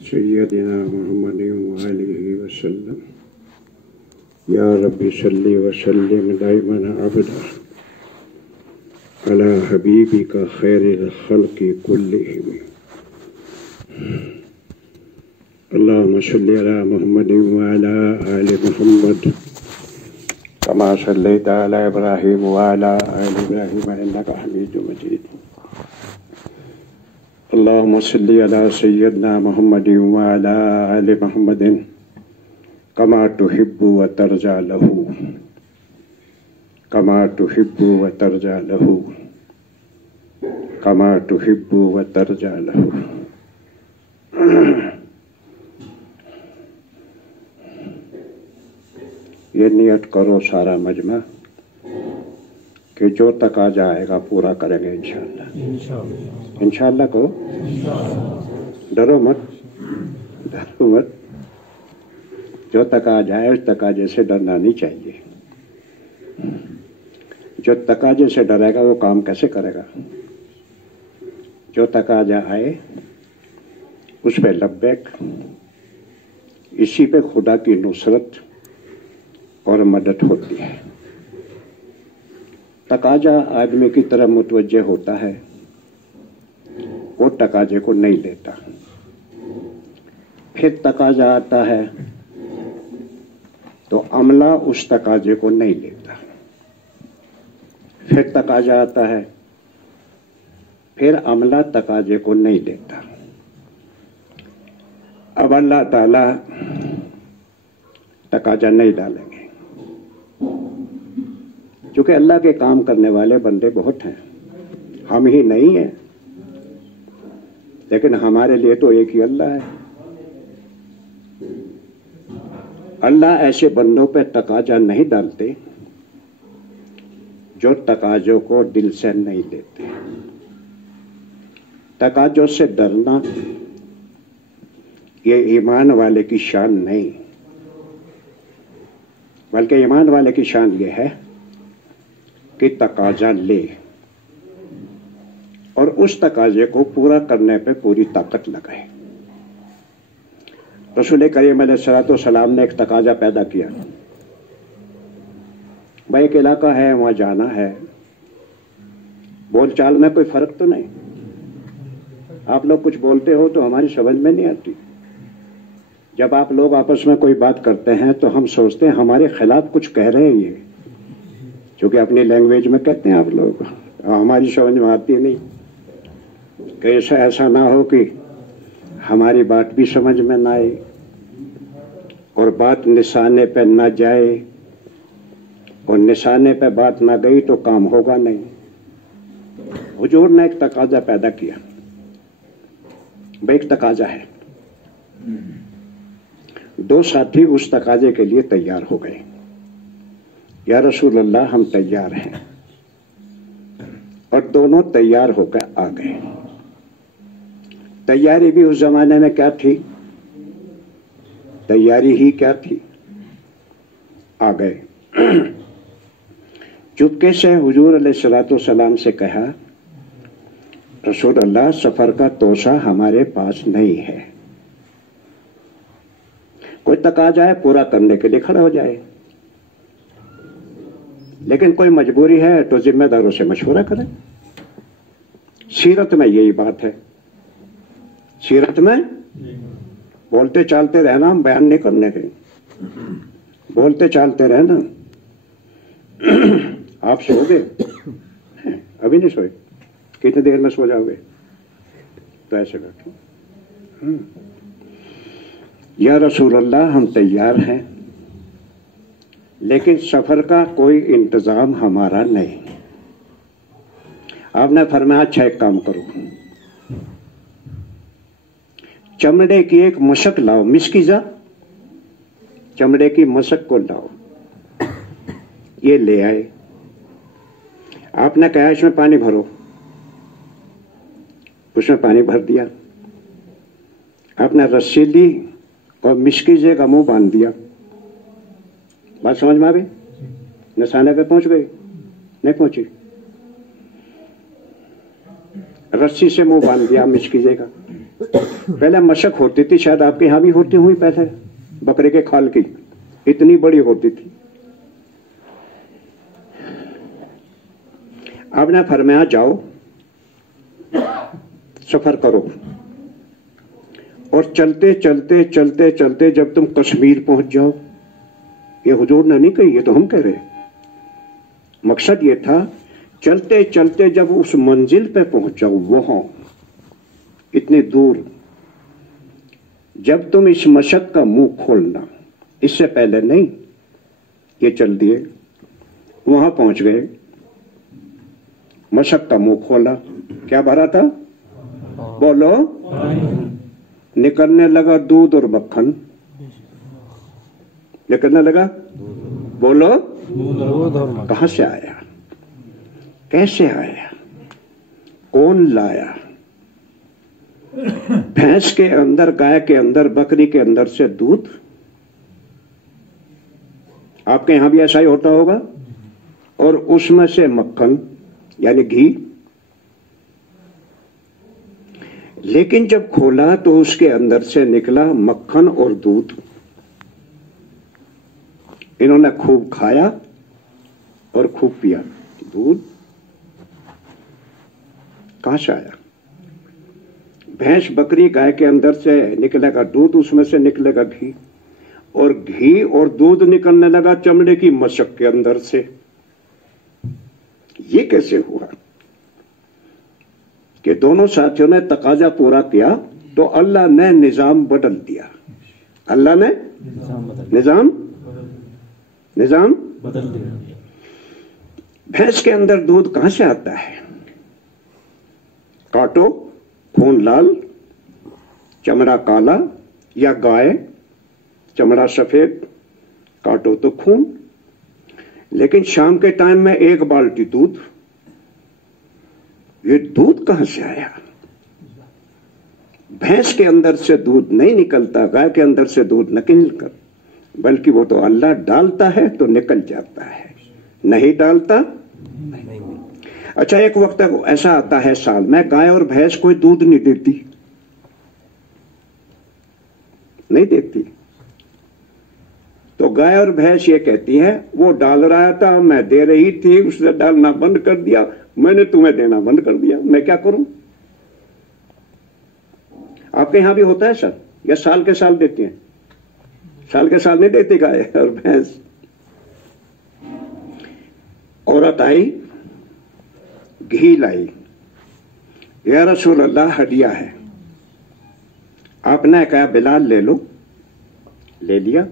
सय्यदिना मुहम्मदिन व आलिहि वसल्लम। या रब्बी सल्लि व सल्लिम दाइमन अबदा अला हबीबिका खैरिल खल्क़ि कुल्लिहिम। अल्लाहुम्मा सल्लि अला मुहम्मदिन व अला आलि मुहम्मद कमा सल्लैता अला इब्राहीम व अला आलि इब्राहीम इन्नका हमीदुम मजीद। अल्लाहुम्मा सल्लि अला सय्यदना मुहम्मदिन व अला आलि मुहम्मदिन कमा तुहिब्बु व तरजा लहू कमा तुहिब्बु व तरजा लहू कमा तुहिब्बु व तरजा लहू। ये नियत करो सारा मजमा कि जो तकाजा आएगा पूरा करेंगे इंशाअल्लाह। इंशाअल्लाह कहो, डरो मत, डरो मत। जो तकाजा है उस तकाजे से डरना नहीं चाहिए। जो तकाजे से डरेगा वो काम कैसे करेगा? जो तकाजा आए उस पे लब्बैक, इसी पे खुदा की नुसरत और मदद होती है। तकाजा आदमी की तरफ मुतवज्जे होता है, वो तकाजे को नहीं लेता। फिर तकाजा आता है तो अमला उस तकाजे को नहीं लेता। फिर तकाजा आता है, फिर अमला तकाजे को नहीं लेता। अब अल्लाह ताला तकाजा नहीं डालेंगे, क्योंकि अल्लाह के काम करने वाले बंदे बहुत हैं, हम ही नहीं हैं। लेकिन हमारे लिए तो एक ही अल्लाह है। अल्लाह ऐसे बंदों पे तकाजा नहीं डालते जो तकाजों को दिल से नहीं लेते। तकाजों से डरना ये ईमान वाले की शान नहीं, बल्कि ईमान वाले की शान ये है कि तकाजा ले और उस तकाजे को पूरा करने पे पूरी ताकत लगाए। रसूल करीम अलैहिस्सलाम ने एक तकाजा पैदा किया। भाई एक इलाका है, वहां जाना है, बोलचाल में कोई फर्क तो नहीं। आप लोग कुछ बोलते हो तो हमारी समझ में नहीं आती। जब आप लोग आपस में कोई बात करते हैं तो हम सोचते हैं हमारे खिलाफ कुछ कह रहे हैं ये, क्योंकि अपनी लैंग्वेज में कहते हैं आप लोग, हमारी समझ में आती नहीं। कि ऐसा ना हो कि हमारी बात भी समझ में ना आए और बात निशाने पे ना जाए, और निशाने पे बात ना गई तो काम होगा नहीं। हुजूर ने एक तकाजा पैदा किया। भाई एक तकाजा है, दो साथी उस तकाजे के लिए तैयार हो गए। या रसूल अल्लाह हम तैयार हैं, और दोनों तैयार होकर आ गए। तैयारी भी उस जमाने में क्या थी? तैयारी ही क्या थी? आ गए। चुपके से हुजूर अलैहिस्सलाम से कहा, रसूल अल्लाह सफर का तोसा हमारे पास नहीं है। कोई तकाजा है पूरा करने के लिए खड़ा हो जाए, लेकिन कोई मजबूरी है तो जिम्मेदारों से मशवरा करें। सीरत में यही बात है। सीरत में बोलते चालते रहना, हम बयान नहीं करने के, बोलते चालते रहना। आप सोओगे? अभी नहीं सोए? कितनी देर में सो जाओगे? तो ऐसे बैठो। या रसूल अल्लाह हम तैयार हैं, लेकिन सफर का कोई इंतजाम हमारा नहीं। आपने फरमाया अच्छा एक काम करो, चमड़े की एक मशक लाओ, मिस्किजा, चमड़े की मशक को लाओ। ये ले आए। आपने कहा इसमें पानी भरो, उसमें पानी भर दिया। आपने रस्सी ली और मिस्किजे का मुंह बांध दिया। बात समझ में आ गई? निशाने पे पहुंच गई? नहीं पहुंची? रस्सी से मुंह बांध दिया मिस्किजे का। पहले मशक होती थी, शायद आपके यहां भी होती हुई पहले, बकरे के खाल की, इतनी बड़ी होती थी। आपने फरमाया जाओ सफर करो, और चलते चलते चलते चलते जब तुम कश्मीर पहुंच जाओ, ये हुजूर ने नहीं कही, ये तो हम कह रहे, मकसद ये था चलते चलते जब उस मंजिल पे पहुंच जाओ, वहां इतनी दूर, जब तुम इस मशक का मुंह खोलना, इससे पहले नहीं, ये चल दिए, वहां पहुंच गए, मशक का मुंह खोला, क्या भरा था? बोलो। निकलने लगा दूध और मक्खन, निकलने लगा, बोलो। कहां से आया, कैसे आया, कौन लाया? भैंस के अंदर, गाय के अंदर, बकरी के अंदर से दूध। आपके यहां भी ऐसा ही होता होगा। और उसमें से मक्खन यानी घी। लेकिन जब खोला तो उसके अंदर से निकला मक्खन और दूध। इन्होंने खूब खाया और खूब पिया। दूध कहां से आया? भैंस, बकरी, गाय के अंदर से निकलेगा दूध, उसमें से निकलेगा घी, और घी और दूध निकलने लगा चमड़े की मशक के अंदर से। ये कैसे हुआ कि दोनों साथियों ने तकाजा पूरा किया तो अल्लाह ने निजाम बदल दिया। अल्लाह ने निजाम बदल दिया। भैंस के अंदर दूध कहां से आता है? काटो, खून लाल, चमड़ा काला, या गाय चमड़ा सफेद, काटो तो खून। लेकिन शाम के टाइम में 1 बाल्टी दूध, ये दूध कहां से आया? भैंस के अंदर से दूध नहीं निकलता, गाय के अंदर से दूध निकल कर, बल्कि वो तो अल्लाह डालता है तो निकल जाता है, नहीं डालता नहीं। अच्छा, एक वक्त ऐसा आता है साल में, गाय और भैंस कोई दूध नहीं देती, नहीं देती, तो गाय और भैंस ये कहती है वो डाल रहा था, मैं दे रही थी, उसने डालना बंद कर दिया, मैंने तुम्हें देना बंद कर दिया, मैं क्या करूं? आपके यहां भी होता है सर? या साल के साल देती हैं? साल के साल नहीं देती गाय और भैंस। औरत आई, घी लाई, या रसूल अल्लाह हदिया है। आपने कहा बिलाल ले लो, ले लिया,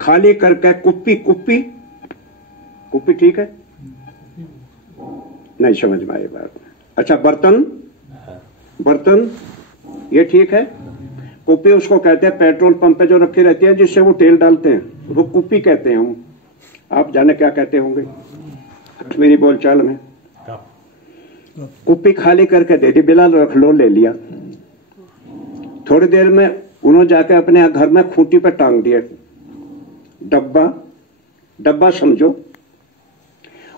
खाली करके कुप्पी कुप्पी कुप्पी, ठीक है, नहीं समझ में आई बात। अच्छा, बर्तन बर्तन ये ठीक है, कुप्पी उसको कहते हैं, पेट्रोल पंप पे जो रखी रहती है जिससे वो तेल डालते हैं, वो कुप्पी कहते हैं हम, आप जाने क्या कहते होंगे मेरी बोलचाल में। कुप्पी खाली करके दे दी, बिलाल रख लो, ले लिया। थोड़ी देर में उन्होंने जाके अपने घर में खूंटी पे टांग दिया डब्बा समझो,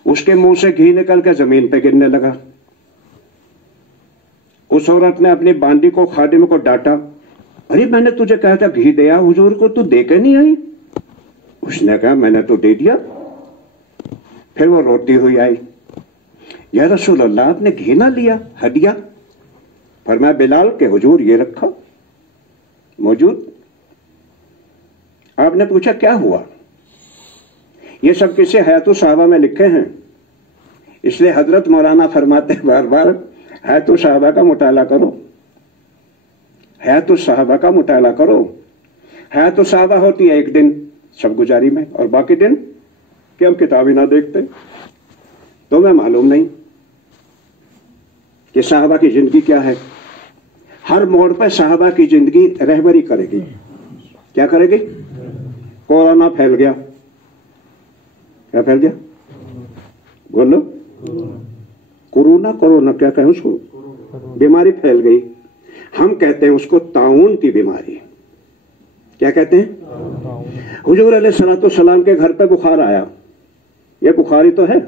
उसके मुंह से घी निकल के जमीन पे गिरने लगा। उस औरत ने अपनी बांदी को, खादिम को डांटा, अरे मैंने तुझे कहा था घी दिया हुजूर को, तू दे के नहीं आई? उसने कहा मैंने तो दे दिया। फिर वो रोती हुई आई, या रसूल अल्लाह आपने घी ना लिया, हदिया? फरमाया बिलाल के हुजूर ये रखा मौजूद। आपने पूछा क्या हुआ? ये सब किस्से हयातुल सहाबा में लिखे हैं, इसलिए हजरत मौलाना फरमाते हैं बार बार, हयातुल सहाबा का मुताला करो, हयातुल सहाबा का मुताला करो। हयातुल सहाबा होती है एक दिन सब गुजारी में, और बाकी दिन कि हम किताब ही ना देखते, तो मैं मालूम नहीं कि सहाबा की जिंदगी क्या है। हर मोड़ पर सहाबा की जिंदगी रहबरी करेगी। क्या करेगी? कोरोना फैल गया, क्या फैल गया? बोलो, कोरोना क्या कहें उसको? बीमारी फैल गई। हम कहते हैं उसको ताउन की बीमारी। क्या कहते हैं? हुजूर अलैहिस्सलाम के घर पे बुखार आया, ये बुखारी तो है,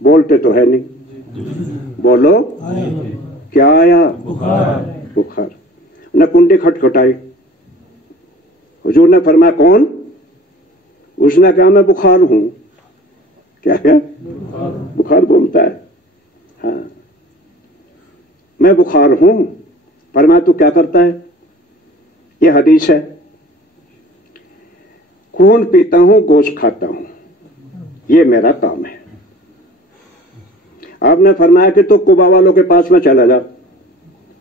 बोलते तो है नहीं, बोलो। क्या आया? बुखार। न कुंडे खटखटाई, हुजूर ने फरमाया कौन? उसने कहा मैं बुखार हूं। क्या है? बुखार बोलता है। हाँ, मैं बुखार हूं। फरमाया तू क्या करता है? यह हदीस है, खून पीता हूं, गोश्त खाता हूं, ये मेरा काम है। आपने फरमाया कि तो कुबा वालों के पास में चला जा।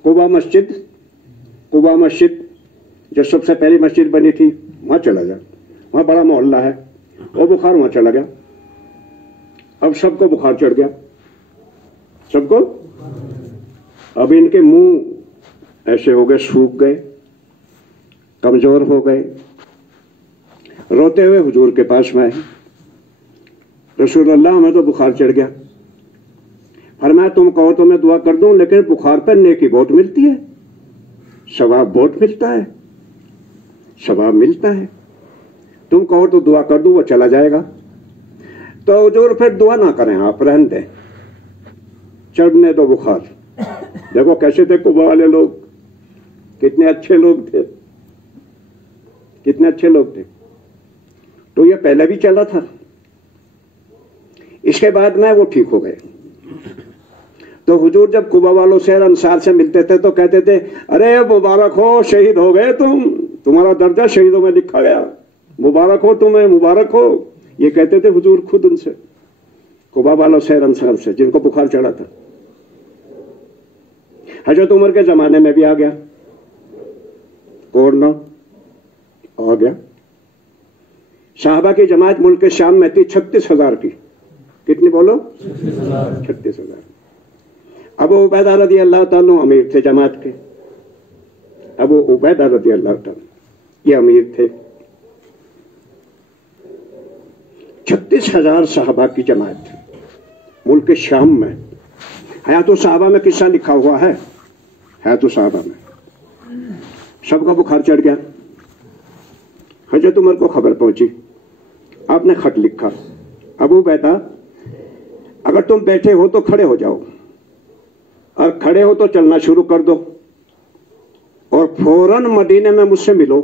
कुबा मस्जिद जो सबसे पहली मस्जिद बनी थी, वहां चला जा, वहां बड़ा मोहल्ला है। वो बुखार वहां चला गया। अब सबको बुखार चढ़ गया, सबको। अब इनके मुंह ऐसे हो गए, सूख गए, कमजोर हो गए। रोते हुए हुजूर के पास में आए, रसूलुल्लाह हमें तो बुखार चढ़ गया। फरमाया तुम कहो तो मैं दुआ कर दूं, लेकिन बुखार पर नेकी बहुत मिलती है, सवाब बहुत मिलता है, सवाब मिलता है। तुम कहो तो दुआ कर दूं, वो चला जाएगा। तो हुजूर फिर दुआ ना करें, आप रहने दें, चढ़ने दो बुखार। देखो कैसे थे कुबा वाले लोग, कितने अच्छे लोग थे, कितने अच्छे लोग थे। तो ये पहले भी चला था, इसके बाद में वो ठीक हो गए। तो हुजूर जब कुबा वालों से अंसार से मिलते थे तो कहते थे अरे मुबारक हो, शहीद हो गए तुम, तुम्हारा दर्जा शहीदों में लिखा गया, मुबारक हो तुम्हें, मुबारक हो। ये कहते थे हुजूर खुद उनसे, कुबा वालों से अंसार से जिनको बुखार चढ़ा था। हजरत उमर के जमाने में भी आ गया, कोरोना आ गया। साहबा की जमात मुल्क के शाम में थी 36,000 की। कितनी बोलो? 36,000। अबू उबैदा रदी अल्लाह ताला अमीर थे जमात के। अबू उबैदा रदी अल्लाह ताला ये अमीर थे। 36,000 साहबा की जमात थी मुल्क के शाम में। हयातुल साहबा में किस्सा लिखा हुआ है, हयातुल साहबा में। सबका बुखार चढ़ गया। हजरत उमर को खबर पहुंची, आपने खत लिखा, अबू बैदा अगर तुम बैठे हो तो खड़े हो जाओ, और खड़े हो तो चलना शुरू कर दो, और फौरन मदीने में मुझसे मिलो।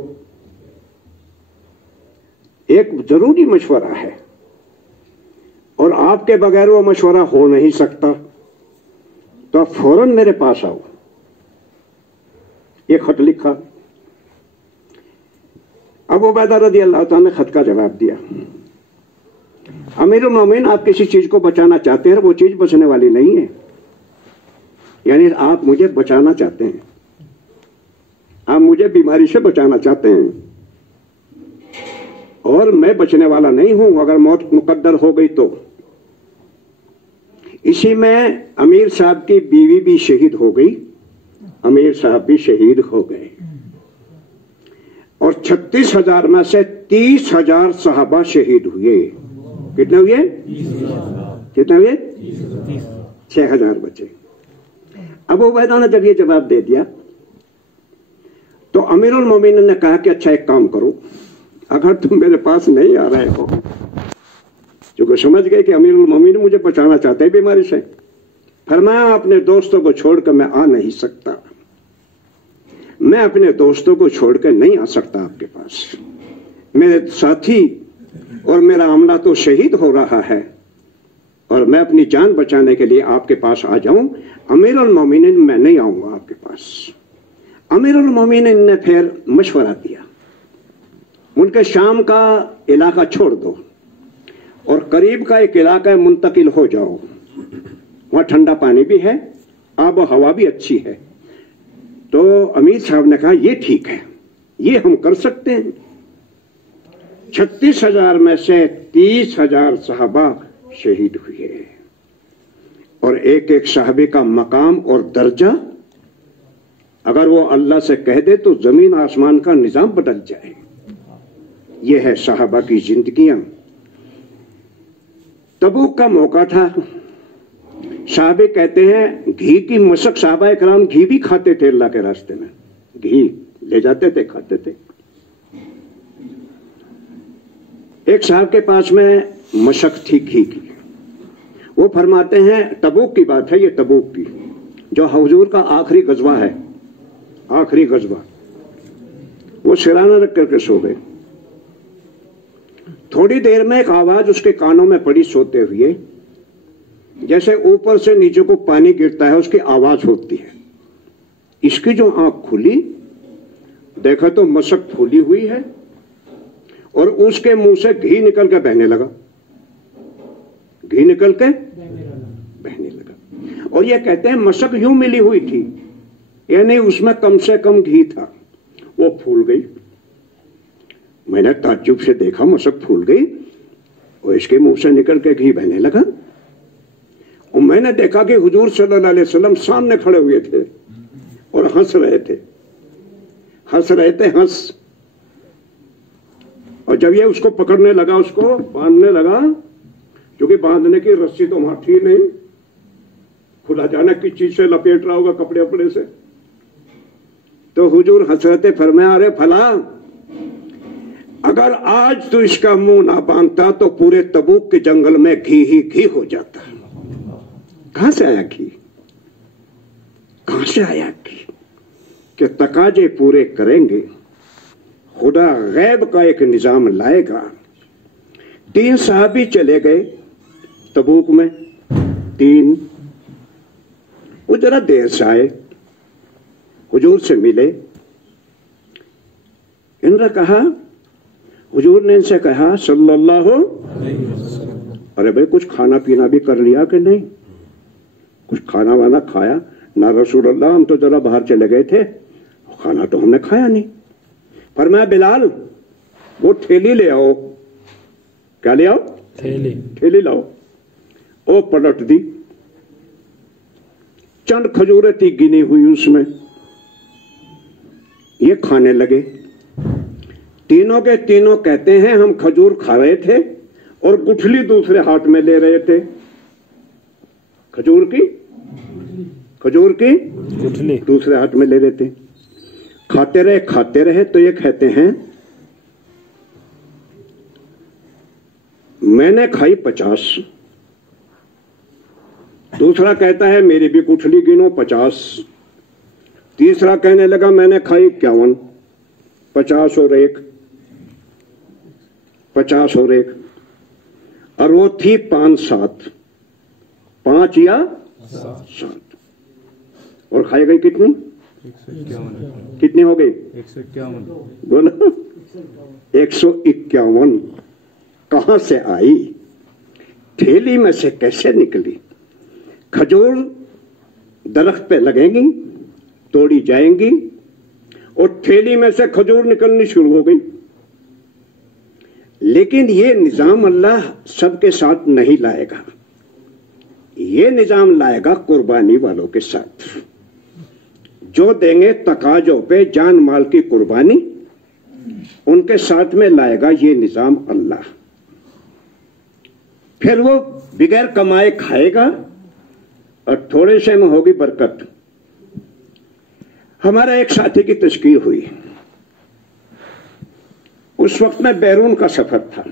एक जरूरी मशवरा है, और आपके बगैर वो मशवरा हो नहीं सकता, तो आप फौरन मेरे पास आओ। ये खत लिखा। अबू उबैदा रज़ी अल्लाह ताला ने खत का जवाब दिया, अमीरुल मोमिन आप किसी चीज को बचाना चाहते हैं, वो चीज बचने वाली नहीं है। यानी आप मुझे बचाना चाहते हैं, आप मुझे बीमारी से बचाना चाहते हैं, और मैं बचने वाला नहीं हूं। अगर मौत मुकद्दर हो गई तो। इसी में अमीर साहब की बीवी भी शहीद हो गई, अमीर साहब भी शहीद हो गए, और 36,000 में से 30,000 साहबा शहीद हुए। कितने हुए? कितने हुए? 6,000 बचे। अबू उबैदा ने जब ये जवाब दे दिया तो अमीरुल मोमिनीन ने कहा कि अच्छा एक काम करो, अगर तुम मेरे पास नहीं आ रहे हो, क्योंकि समझ गए कि अमीरुल मोमिनीन मुझे बचाना चाहते हैं बीमारी से, फरमाया अपने दोस्तों को छोड़कर मैं आ नहीं सकता, मैं अपने दोस्तों को छोड़कर नहीं आ सकता आपके पास। मेरे साथी और मेरा अमला तो शहीद हो रहा है, और मैं अपनी जान बचाने के लिए आपके पास आ जाऊं, अमीरुल मोमिनीन मैं नहीं आऊंगा आपके पास। अमीरुल मोमिनीन ने फिर मशवरा दिया, उनके शाम का इलाका छोड़ दो और करीब का एक इलाका मुंतकिल हो जाओ, वहां ठंडा पानी भी है, आब हवा भी अच्छी है। तो अमीर साहब ने कहा ये ठीक है, ये हम कर सकते हैं। 36,000 में से 30,000 साहबा शहीद हुए, और एक एक साहबे का मकाम और दर्जा अगर वो अल्लाह से कह दे तो जमीन आसमान का निजाम बदल जाए। ये है साहबा की जिंदगियां। तबूक का मौका था, साहबे कहते हैं घी की मशक, साहबा इकराम घी भी खाते थे अल्लाह के रास्ते में, घी ले जाते थे, खाते थे। एक साहब के पास में मशक थी घी की, वो फरमाते हैं, तबूक की बात है ये, तबूक की, जो हुजूर का आखिरी गजवा है, आखिरी गजवा, वो सिराना रख करके सो गए। थोड़ी देर में एक आवाज उसके कानों में पड़ी सोते हुए, जैसे ऊपर से नीचे को पानी गिरता है उसकी आवाज होती है। इसकी जो आंख खुली, देखा तो मशक फूली हुई है और उसके मुंह से घी निकल के बहने लगा, घी निकल के बहने लगा। और ये कहते हैं मशक यूं मिली हुई थी, यानी उसमें कम से कम घी था, वो फूल गई। मैंने ताज्जुब से देखा, मशक फूल गई और इसके मुंह से निकल के घी बहने लगा। और मैंने देखा कि हुजूर सल्लल्लाहु अलैहि वसल्लम सामने खड़े हुए थे और हंस रहे थे, हंस रहे थे, हंस। और जब ये उसको पकड़ने लगा, उसको बांधने लगा, क्योंकि बांधने की रस्सी तो वहां थी नहीं, खुदा जाने किस चीज से लपेट रहा होगा, कपड़े वपड़े से। तो हुजूर हंस रहे थे, फरमाया, अरे भला अगर आज तो इसका मुंह ना बांधता तो पूरे तबूक के जंगल में घी ही घी हो जाता। कहां से आया घी, कहां से आया घी? कि तकाजे पूरे करेंगे, खुदा गैब का एक निजाम लाएगा। 3 साहबी चले गए तबूक में, 3। वो जरा देर से आए, हुजूर से मिले। इन्होंने कहा, हुजूर ने इनसे कहा सल्लल्लाहु अलैहि वसल्लम, अरे भाई कुछ खाना पीना भी कर लिया कि नहीं? कुछ खाना वाना खाया? ना रसूल अल्लाह, हम तो जरा बाहर चले गए थे, खाना तो हमने खाया नहीं। फरमाया, बिलाल वो थैली ले आओ। क्या ले आओ? थैली। थैली लाओ। ओ पलट दी, चंद खजूरें थी गिनी हुई उसमें। ये खाने लगे। तीनों के तीनों कहते हैं हम खजूर खा रहे थे और गुठली दूसरे हाथ में ले रहे थे। खजूर की गुठली दूसरे हाथ में ले रहे थे। खाते रहे तो ये कहते हैं मैंने खाई 50। दूसरा कहता है मेरी भी गुठली गिनो 50। तीसरा कहने लगा मैंने खाई 51। 50 और 1, 50 और 1, और वो थी 5-7, 5 या 7। और खाई गई कितनी? 151। कितनी हो गई? 151। बोलो 151 कहां से आई? थैली में से कैसे निकली? खजूर दरख्त पे लगेंगी, तोड़ी जाएंगी और थैली में से खजूर निकलनी शुरू हो गई। लेकिन ये निजाम अल्लाह सबके साथ नहीं लाएगा, ये निजाम लाएगा कुर्बानी वालों के साथ, जो देंगे तकाजों पे जान माल की कुर्बानी, उनके साथ में लाएगा ये निजाम अल्लाह। फिर वो बिगैर कमाए खाएगा और थोड़े से में होगी बरकत। हमारा एक साथी की तस्कीर हुई, उस वक्त में बैरून का सफर था।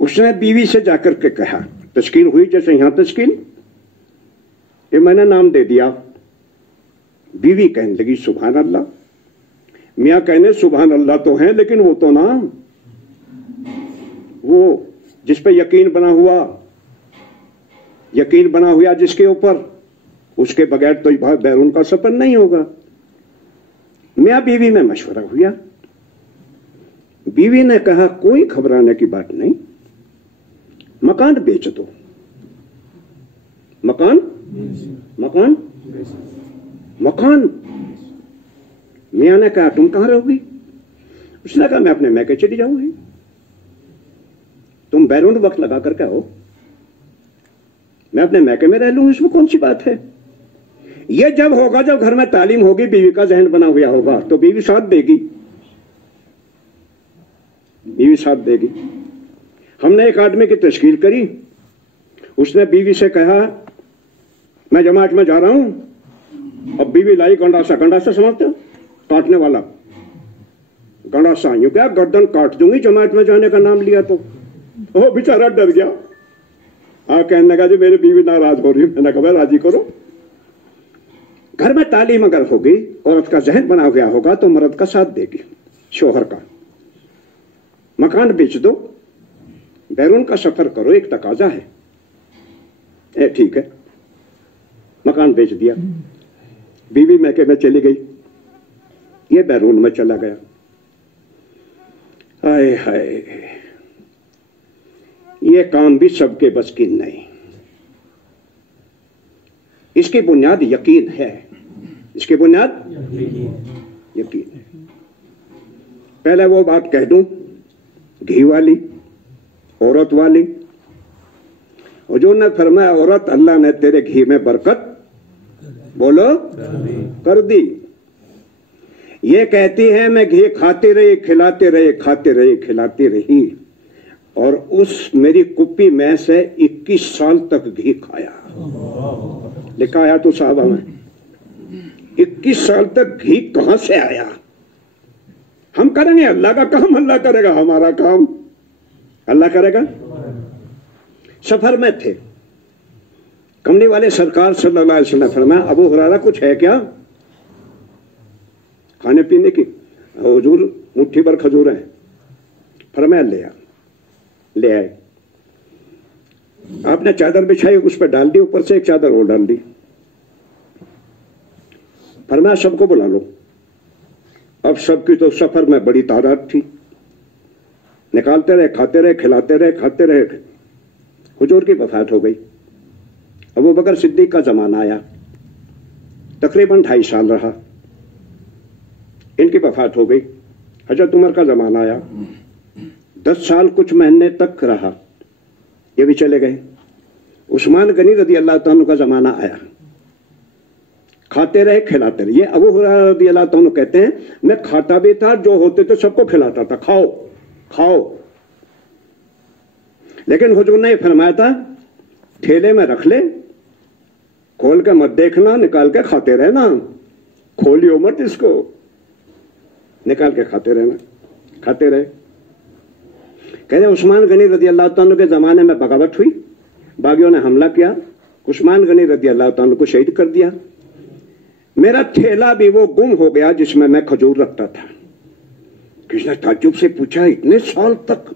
उसने बीवी से जाकर के कहा, तस्कीर हुई जैसे यहां तस्कीर, ये मैंने नाम दे दिया। बीवी कहने लगी सुभान अल्लाह। मियां कहने सुभान अल्लाह तो है, लेकिन वो तो नाम, वो जिस पे यकीन बना हुआ जिसके ऊपर, उसके बगैर तो बैरून का सफर नहीं होगा। मियां बीवी में मशवरा हुआ। बीवी ने कहा कोई घबराने की बात नहीं, मकान बेच दो। मकान मियां ने कहा तुम कहां रहोगी? उसने कहा मैं अपने मैके चली जाऊंगी। तुम बैरून वक्त लगा करके आओ, मैं अपने मैके में रह लूंगी, इसमें कौन सी बात है? यह जब होगा जब घर में तालीम होगी, बीवी का जहन बना हुआ होगा, तो बीवी साथ देगी, बीवी साथ देगी। हमने एक आदमी की तश्कील करी, उसने बीवी से कहा मैं जमात में जा रहा हूं। अब बीवी लाई गंडासा। गंडासा समझते हो? काटने वाला गंडासा। यूं क्या गर्दन काट दूंगी जमात में जाने का नाम लिया तो। वो बेचारा डर गया। कहने लगा जी मेरी बीवी नाराज हो रही है। मैंने कहा राजी करो, घर में तालीम अगर होगी, औरत का जहन बना गया होगा तो मर्द का साथ देगी, शोहर का। मकान बेच दो, बैरून का सफर करो, एक तकाजा है। ठीक है, मकान बेच दिया, बीवी मैके में चली गई, ये बैरून में चला गया। हाय हाय, ये काम भी सबके बस की नहीं। इसकी बुनियाद यकीन है, इसकी बुनियाद यकीन है। पहले वो बात कह दूं, घी वाली, औरत वाली। हुजूर ने फरमाया, औरत अल्लाह ने तेरे घी में बरकत बोलो कर दी। ये कहती है मैं घी खाती रही, खिलाती रही, खाती रही, खिलाती रही, और उस मेरी कुप्पी में से 21 साल तक घी खाया। लिखा आया तो साहब में 21 साल तक घी कहां से आया? हम करेंगे अल्लाह का काम, अल्लाह करेगा हमारा काम, अल्लाह करेगा। सफर में थे, कमली वाले सरकार सल्लल्लाहु अलैहि वसल्लम फरमाया, अबू हुरैरा कुछ है क्या खाने पीने की? हुजूर मुट्ठी भर खजूर है। फरमाया ले आ। ले आए, आपने चादर बिछाई, उस पर डाल दी, ऊपर से एक चादर और डाल दी। फरमाया सबको बुला लो। अब सबकी तो सफर में बड़ी तादाद थी, निकालते रहे, खाते रहे, खिलाते रहे, खाते रहे। हुजूर की वफात हो गई। अबू बकर सिद्दीक का जमाना आया, तकरीबन 2.5 साल रहा, इनकी वफात हो गई। हजरत उमर का जमाना आया, 10 साल कुछ महीने तक रहा, ये भी चले गए। उस्मान गनी रदी अल्लाह तआला का जमाना आया, खाते रहे, खिलाते रहे। ये अबू हुरैरा रदी अल्लाह तआला कहते हैं, मैं खाता भी था, जो होते थे सबको खिलाता था, खाओ खाओ। लेकिन हुजूर ने फरमाया था, ठेले में रख ले, खोल के मत देखना, निकाल के खाते रहना, खोलियो मत इसको, निकाल के खाते रहना। खाते रहे। कहते उस्मान गनी रदी अल्लाह तआला के जमाने में बगावत हुई, बागियों ने हमला किया, उस्मान गनी रदी अल्लाह तआला को शहीद कर दिया। मेरा ठेला भी वो गुम हो गया जिसमें मैं खजूर रखता था। किसने ताज्जुब से पूछा, इतने साल तक?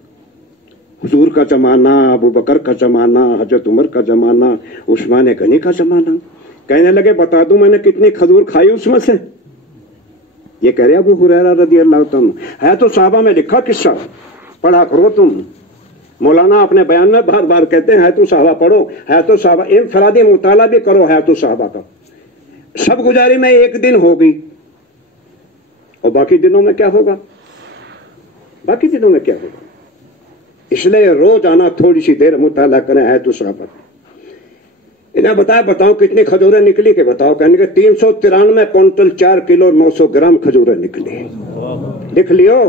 हुजूर का जमाना, अबू बकर का जमाना, हजरत उमर का जमाना, उस्मान गनी का जमाना। कहने लगे बता दूं मैंने कितनी खजूर खाई उसमें से? ये कह रहे अबू हुरैरा रदी अल्लाह तआला। है तो साहबा में लिखा किस्सा, पढ़ा करो तुम। मौलाना अपने बयान में बार बार कहते हैं तो साहबा पढ़ो, है तो साहबा, इनफरादी मुताला भी करो है तो साहबा का। सब गुजारी में एक दिन होगी, और बाकी दिनों में क्या होगा? बाकी दिनों में क्या होगा? इसलिए रोज आना, थोड़ी सी देर मुताला करें है तो साहबा। इन्हें बताओ कितनी खजूरें निकली के बताओ। कहने के 393 क्विंटल 4 किलो 900 ग्राम खजूरें निकली। लिख लियो,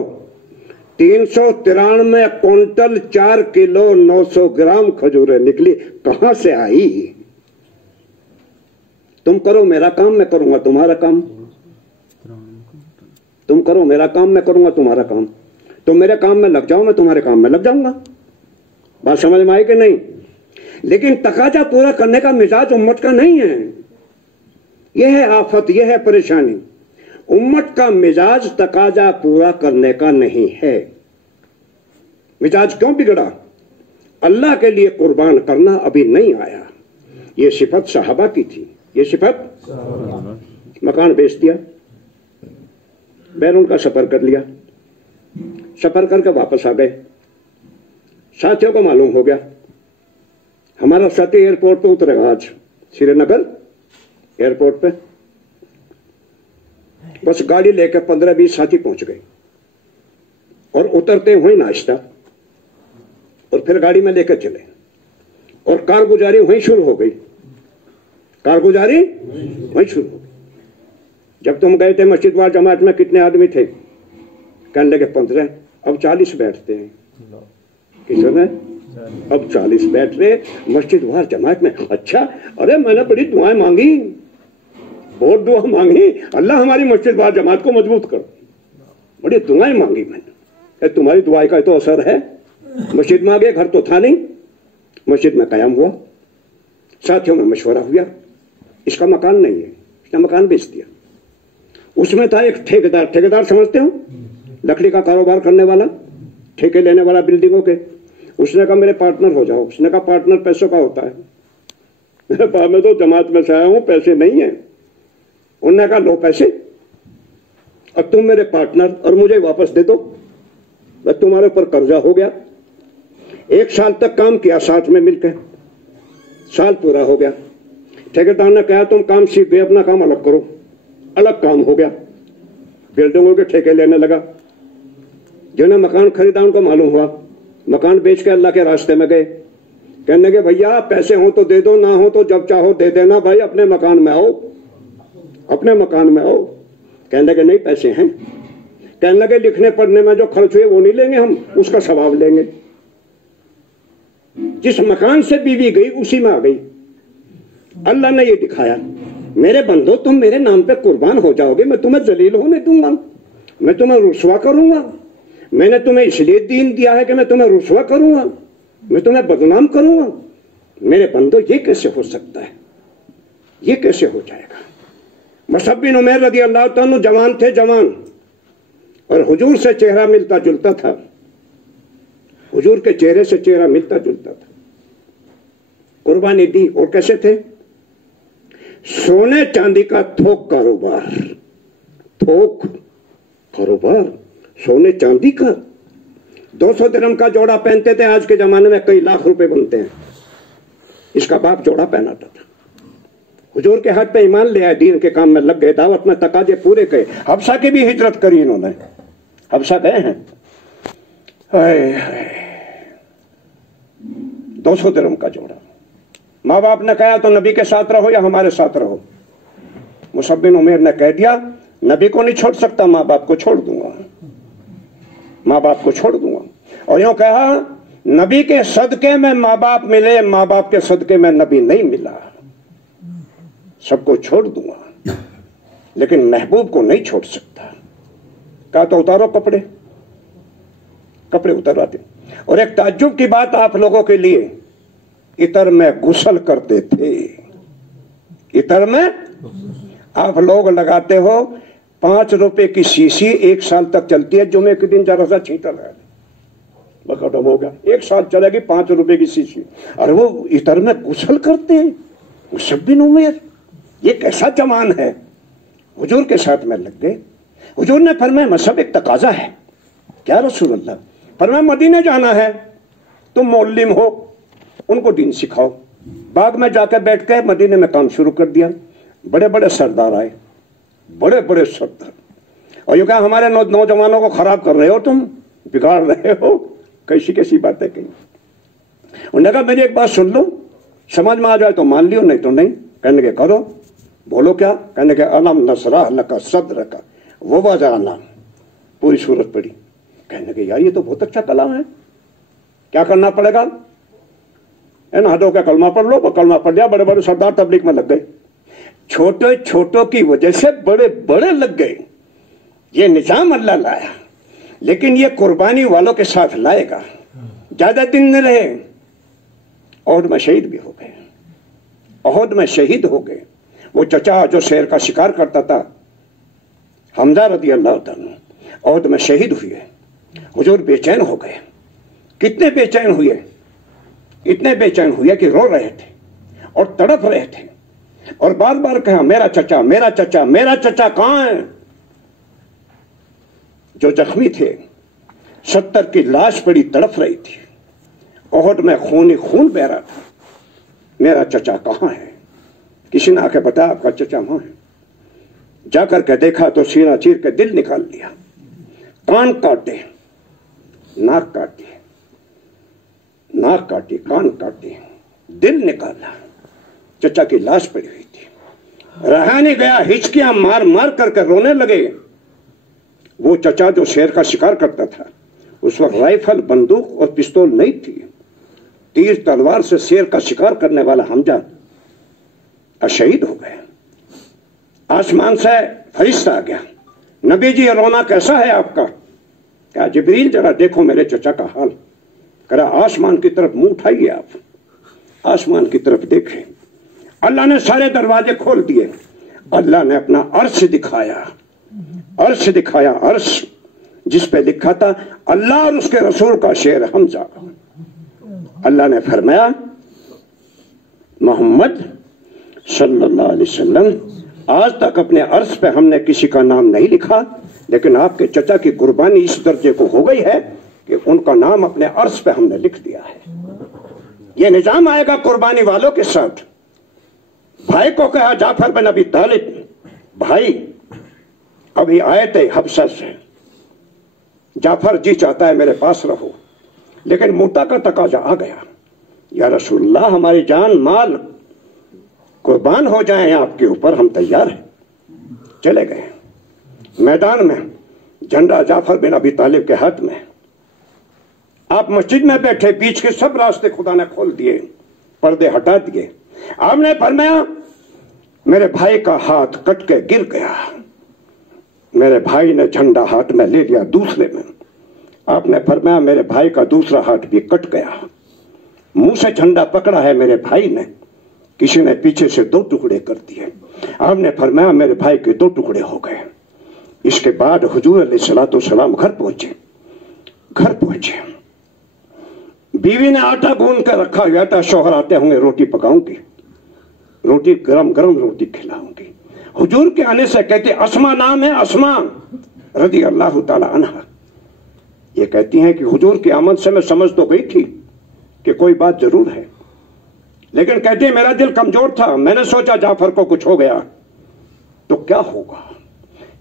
393 क्विंटल 4 किलो 900 ग्राम खजूरें निकली। कहां से आई? तुम करो मेरा काम, मैं करूंगा तुम्हारा काम। तुम करो मेरा काम, मैं करूंगा तुम्हारा काम। तुम मेरे काम में लग जाओ, मैं तुम्हारे काम में लग जाऊंगा। बात समझ में आई कि नहीं? लेकिन तकाजा पूरा करने का मिजाज उम्मत का नहीं है। यह है आफत, यह है परेशानी। उम्मत का मिजाज तकाजा पूरा करने का नहीं है। मिजाज क्यों बिगड़ा? अल्लाह के लिए कुर्बान करना अभी नहीं आया। यह सिफत सहाबा की थी, ये सिफत। मकान बेच दिया, बैरून का सफर कर लिया, सफर करके वापस आ गए। साथियों को मालूम हो गया हमारा साथी एयरपोर्ट पे उतरेगा आज, श्रीनगर एयरपोर्ट पे। बस गाड़ी लेकर 15-20 साथी पहुंच गए, और उतरते हुए नाश्ता, और फिर गाड़ी में लेकर चले, और कारगुजारी वहीं शुरू हो गई। कारगुजारी वहीं शुरू हो गई। जब तुम गए थे मस्जिद वार जमात में कितने आदमी थे? कहने लगे 15। अब 40 बैठते हैं। किसने? अब 40 बैठ रहे मस्जिद वार जमात में। अच्छा, अरे मैंने बड़ी दुआएं मांगी, बहुत दुआ मांगी, अल्लाह हमारी मस्जिद वार जमात को मजबूत करो। बड़ी दुआएं मांगी मैंने। तुम्हारी दुआई का तो असर है। मस्जिद में आ गए, घर तो था नहीं, मस्जिद में कायम हुआ। साथियों में मशवरा हुआ, इसका मकान नहीं है, उसने मकान बेच दिया। उसमें था एक ठेकेदार, ठेकेदार समझते हो, लकड़ी का कारोबार करने वाला, ठेके लेने वाला बिल्डिंगों के। उसने कहा मेरे पार्टनर हो जाओ। उसने कहा पार्टनर पैसों का होता है। मैं तो जमात में से आया हूं, पैसे नहीं है। उन्होंने कहा लो पैसे, अब तुम मेरे पार्टनर और मुझे वापस दे दो, मैं तुम्हारे ऊपर कर्जा हो गया। 1 साल तक काम किया साथ में मिलकर, साल पूरा हो गया। ठेकेदार ने कहा तुम काम सीख गए, अपना काम अलग करो। अलग काम हो गया, बिल्डिंगों के ठेके लेने लगा। जिन्हें मकान खरीदा उनको मालूम हुआ, मकान बेच के अल्लाह के रास्ते में गए। कहने के भैया पैसे हो तो दे दो, ना हो तो जब चाहो दे देना, भाई अपने मकान में आओ, अपने मकान में आओ। कहने लगे नहीं पैसे हैं। कहने लगे लिखने पढ़ने में जो खर्च हुए वो नहीं लेंगे हम, उसका सवाब लेंगे। जिस मकान से बीवी गई उसी में आ गई। अल्लाह ने ये दिखाया, मेरे बंदो तुम मेरे नाम पे कुर्बान हो जाओगे, मैं तुम्हें जलील होने दूंगा, मैं तुम्हें रुसवा करूंगा। मैंने तुम्हें इसलिए दीन दिया है कि मैं तुम्हें रुसवा करूंगा, मैं तुम्हें बदनाम करूंगा। मेरे बंदो ये कैसे हो सकता है, ये कैसे हो जाएगा। मुसअब बिन उमैर रज़ी अल्लाह तआला अन्हु जवान थे, जवान, और हुजूर से चेहरा मिलता जुलता था, हुजूर के चेहरे से चेहरा मिलता जुलता था। कुर्बानी दी। और कैसे थे, सोने चांदी का थोक कारोबार, थोक कारोबार सोने चांदी का। 200 दिरहम का जोड़ा पहनते थे, आज के जमाने में कई लाख रुपए बनते हैं। इसका बाप जोड़ा पहनाता था। हुजूर के हाथ पे ईमान ले आए, दीन के काम में लग गए, दावत में तकाजे पूरे गए। हबशा की भी हिजरत करी इन्होंने, हबशा गए हैं। 200 दिरहम का जोड़ा। माँ बाप ने कहा तो नबी के साथ रहो या हमारे साथ रहो। मुसअब बिन उमैर ने कह दिया नबी को नहीं छोड़ सकता, माँ बाप को छोड़ दूंगा, माँ बाप को छोड़ दूंगा। और यूं कहा नबी के सदके में माँ बाप मिले, माँ बाप के सदके में नबी नहीं मिला, सबको छोड़ दूंगा लेकिन महबूब को नहीं छोड़ सकता। कहा तो उतारो कपड़े, कपड़े उतरवाते। और एक ताज्जुब की बात आप लोगों के लिए, इतर में गुसल करते थे। इतर में आप लोग लगाते हो 5 रुपए की शीशी, 1 साल तक चलती है। जुमे के दिन जरा सा छींटा लगा खत्म हो गया, 1 साल चलेगी 5 रुपए की शीशी। और वो इतर में गुसल करते हैं। मुसअब बिन उमैर ये कैसा जवान है, हुजूर के साथ में लग गए। हुजूर ने फरमाया मसहब एक तकाजा है। क्या रसूलुल्लाह? फरमाया मदीने जाना है, तुम मौल्लिम हो, उनको दीन सिखाओ। बाग में जाकर बैठ के मदीने में काम शुरू कर दिया। बड़े बड़े सरदार आए, बड़े बड़े सरदार, और ये कहा हमारे नौजवानों को खराब कर रहे हो, तुम बिगाड़ रहे हो, कैसी कैसी बातें कही। उन्होंने कहा मेरी एक बात सुन लो, समझ में आ जाए तो मान लियो, नहीं तो नहीं। कहने के करो, बोलो क्या? कहने के अलम नशरह लका सद्रका वो वज़अना, पूरी सूरत पढ़ी। कहने के यार ये तो बहुत अच्छा कलाम है, क्या करना पड़ेगा? हाथों का कलमा पढ़ लो। कलमा पढ़ लिया, बड़े बड़े सरदार तबलीग में लग गए। छोटे छोटों की वजह से बड़े बड़े लग गए। ये निजाम अल्लाह लाया, लेकिन ये कुर्बानी वालों के साथ लाएगा। ज्यादा दिन न रहे, ओहद में शहीद भी हो गए, ओहद में शहीद हो गए। वो चचा जो शेर का शिकार करता था, हमजा रज़ी अल्लाह तआला, ओहद में शहीद हुए। हुजूर बेचैन हो गए। कितने बेचैन हुए, इतने बेचैन हुए कि रो रहे थे और तड़प रहे थे और बार बार कहा मेरा चचा, मेरा चचा, मेरा चचा कहां है? जो जख्मी थे 70 की लाश पड़ी तड़प रही थी, ओहद में खून ही खून बह रहा था। मेरा चचा कहां है? किसी ने आके बताया आपका चचा वहां है। जाकर के देखा तो सीना चीर के दिल निकाल लिया, कान काटे, नाक काटी, नाक काटी, कान काटे, दिल निकाला। चचा की लाश पड़ी हुई थी। रहा नहीं गया, हिचकियां मार मार करके रोने लगे। वो चचा जो शेर का शिकार करता था, उस वक्त राइफल, बंदूक और पिस्तौल नहीं थी। तीर तलवार से शेर का शिकार करने वाला हमजा शहीद हो गए। आसमान से फरिश्ता आ गया, नबी जी रोना कैसा है आपका? क्या जिब्रील जरा देखो मेरे चचा का हाल। करा आसमान की तरफ मुंह उठाइए, आप आसमान की तरफ देखें। अल्लाह ने सारे दरवाजे खोल दिए। अल्लाह ने अपना अर्श दिखाया, अर्श दिखाया, अर्श जिस पे लिखा था अल्लाह और उसके रसूल का शेर हमजा। अल्लाह ने फरमाया मोहम्मद सल्लल्लाहु अलैहि वसल्लम आज तक अपने अर्श पे हमने किसी का नाम नहीं लिखा, लेकिन आपके चचा की कुर्बानी इस दर्जे को हो गई है कि उनका नाम अपने अर्श पे हमने लिख दिया है। यह निजाम आएगा कुर्बानी वालों के साथ। भाई को कहा जाफर बिन अबी तालिब, भाई अभी आए थे हबशा से, जाफर जी चाहता है मेरे पास रहो, लेकिन मूता का तकाजा आ गया, या रसूलल्लाह हमारी जान माल कुर्बान हो जाए आपके ऊपर, हम तैयार हैं। चले गए मैदान में, झंडा जाफर बिन अबी तालिब के हाथ में। आप मस्जिद में बैठे, बीच के सब रास्ते खुदा ने खोल दिए, पर्दे हटा दिए। आपने फरमाया मेरे भाई का हाथ कट के गिर गया। मेरे भाई ने झंडा हाथ में ले लिया दूसरे में। आपने फरमाया मेरे भाई का दूसरा हाथ भी कट गया। मुंह से झंडा पकड़ा है मेरे भाई ने, किसी ने पीछे से 2 टुकड़े कर दिए। आपने फरमाया मेरे भाई के 2 टुकड़े हो गए। इसके बाद हुजूर अलैहिस्सलाम घर पहुंचे। घर पहुंचे, बीवी ने आटा गूंद कर रखा हुआ था, शौहर आते होंगे रोटी पकाऊंगी, रोटी गरम गरम रोटी खिलाऊंगी। हुजूर के आने से कहते अस्मा नाम है, अस्मा रदी अल्लाह ताला अन्हा। ये कहती हैं कि हुजूर की आमद से मैं समझ तो गई थी कि कोई बात जरूर है, लेकिन कहती है मेरा दिल कमजोर था, मैंने सोचा जाफर को कुछ हो गया तो क्या होगा।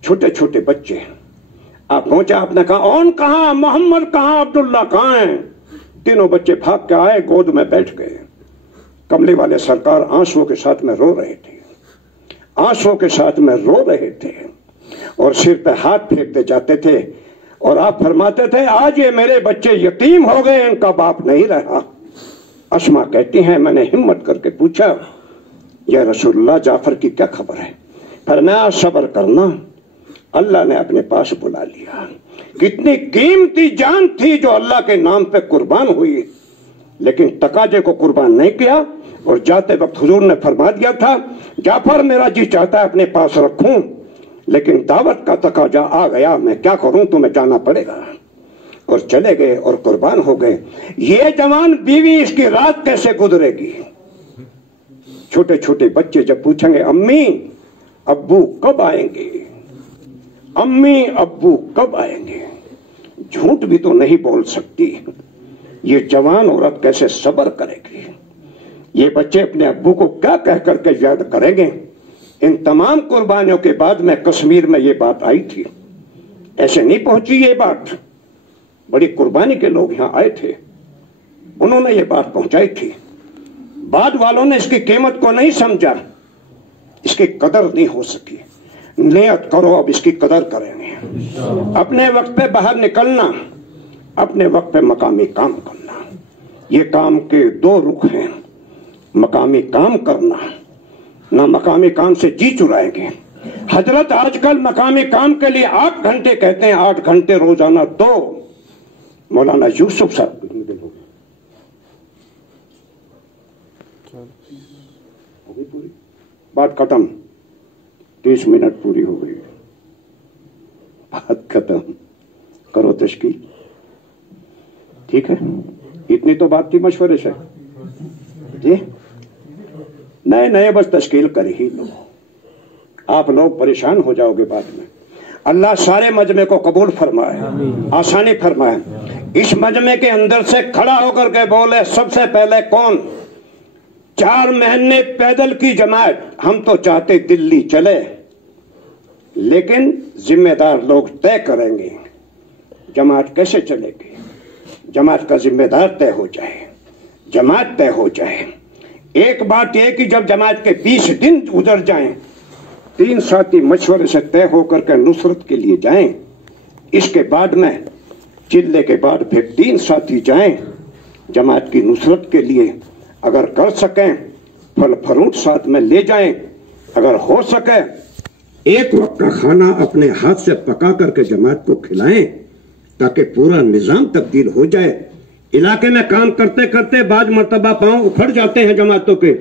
छोटे छोटे बच्चे, आप पहुंचे, आपने कहा औन कहां, मोहम्मद कहां, अब्दुल्ला कहां है। तीनों बच्चे भाग के आए, गोद में बैठ गए। कमले वाले सरकार आंसुओं के साथ में रो रहे थे, आंसुओं के साथ में रो रहे थे, और सिर पे हाथ फेंकते जाते थे, और आप फरमाते थे आज ये मेरे बच्चे यतीम हो गए, इनका बाप नहीं रहा। अस्मा कहती हैं मैंने हिम्मत करके पूछा या रसूलुल्लाह जाफर की क्या खबर है। फरमाया सब्र करना, अल्लाह ने अपने पास बुला लिया। कितनी कीमती जान थी जो अल्लाह के नाम पे कुर्बान हुई, लेकिन तकाजे को कुर्बान नहीं किया। और जाते वक्त हुजूर ने फरमा दिया था जाफर मेरा जी चाहता है अपने पास रखूं, लेकिन दावत का तकाजा आ गया, मैं क्या करूं, तुम्हें जाना पड़ेगा। और चले गए और कुर्बान हो गए। ये जवान बीवी इसकी रात कैसे गुजरेगी। छोटे छोटे बच्चे जब पूछेंगे अम्मी अब्बू कब आएंगे, अम्मी अब्बू कब आएंगे, झूठ भी तो नहीं बोल सकती। ये जवान औरत कैसे सब्र करेगी। ये बच्चे अपने अब्बू को क्या कह करके याद करेंगे। इन तमाम कुर्बानियों के बाद में कश्मीर में ये बात आई थी, ऐसे नहीं पहुंची ये बात। बड़ी कुर्बानी के लोग यहां आए थे, उन्होंने ये बात पहुंचाई थी। बाद वालों ने इसकी कीमत को नहीं समझा, इसकी कदर नहीं हो सकी। नियत करो अब इसकी कदर करेंगे। अपने वक्त पे बाहर निकलना, अपने वक्त पे मकामी काम करना। ये काम के 2 रुख हैं, मकामी काम करना, ना मकामी काम से जी चुराएंगे। हजरत आजकल मकामी काम के लिए 8 घंटे कहते हैं, 8 घंटे रोजाना। 2 मौलाना यूसुफ साहब, बात खत्म, 30 मिनट पूरी हो गई, बात खत्म, करो तश्कील। ठीक है, इतनी तो बात थी मशवरे से जी। नए नए बस तश्कील कर ही लो, आप लोग परेशान हो जाओगे बाद में। अल्लाह सारे मजमे को कबूल फरमाए, आसानी फरमाए। इस मजमे के अंदर से खड़ा होकर के बोले सबसे पहले कौन। 4 महीने पैदल की जमात, हम तो चाहते दिल्ली चले, लेकिन जिम्मेदार लोग तय करेंगे जमात कैसे चलेगी। जमात का जिम्मेदार तय हो जाए, जमात तय हो जाए। एक बात यह कि जब जमात के 20 दिन गुजर जाएं, 3 साथी मशवरे से तय होकर के नुसरत के लिए जाएं। इसके बाद में चिल्ले के बाद फिर 3 साथी जाएं जमात की नुसरत के लिए। अगर कर सकें फल फ्रूट साथ में ले जाएं, अगर हो सके एक वक्त का खाना अपने हाथ से पका करके जमात को खिलाएं, ताकि पूरा निजाम तब्दील हो जाए। इलाके में काम करते करते बाज मर्तबा पांव उखड़ जाते हैं जमातों के,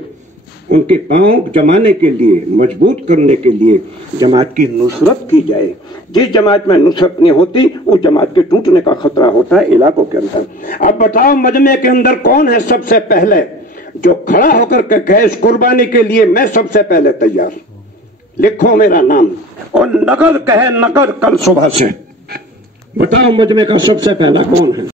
उनके पांव जमाने के लिए, मजबूत करने के लिए जमात की नुसरत की जाए। जिस जमात में नुसरत नहीं होती उस जमात के टूटने का खतरा होता है इलाकों के अंदर। अब बताओ मजमे के अंदर कौन है सबसे पहले जो खड़ा होकर के कहे इस कुर्बानी के लिए मैं सबसे पहले तैयार, लिखो मेरा नाम, और नकद कहे नकद कल सुबह से। बताओ मजमे का सबसे पहला कौन है?